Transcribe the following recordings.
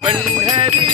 Pandhari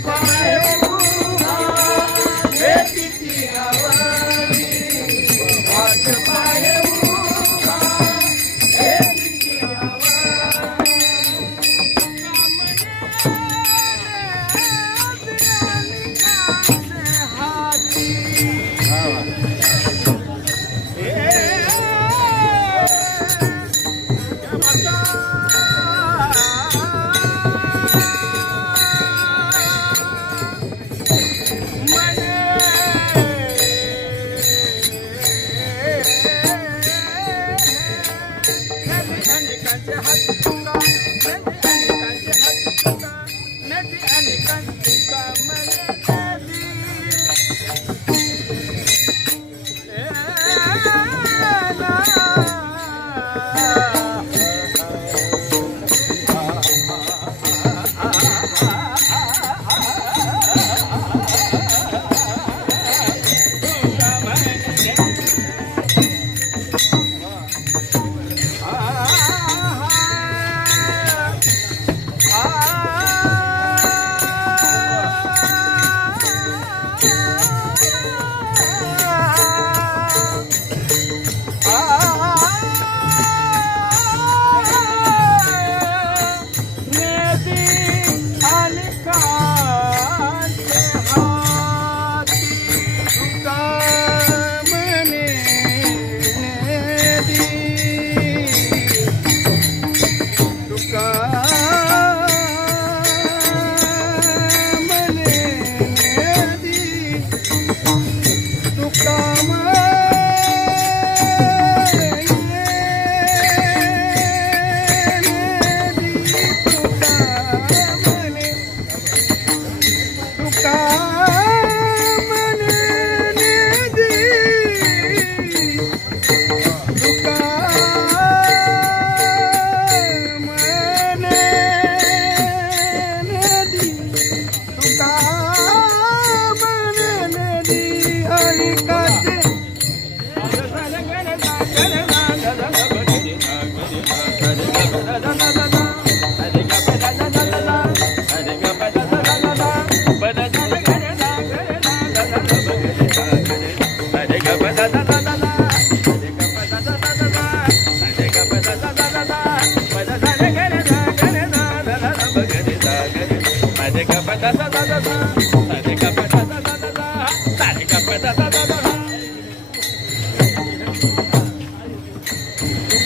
Rock. Mama.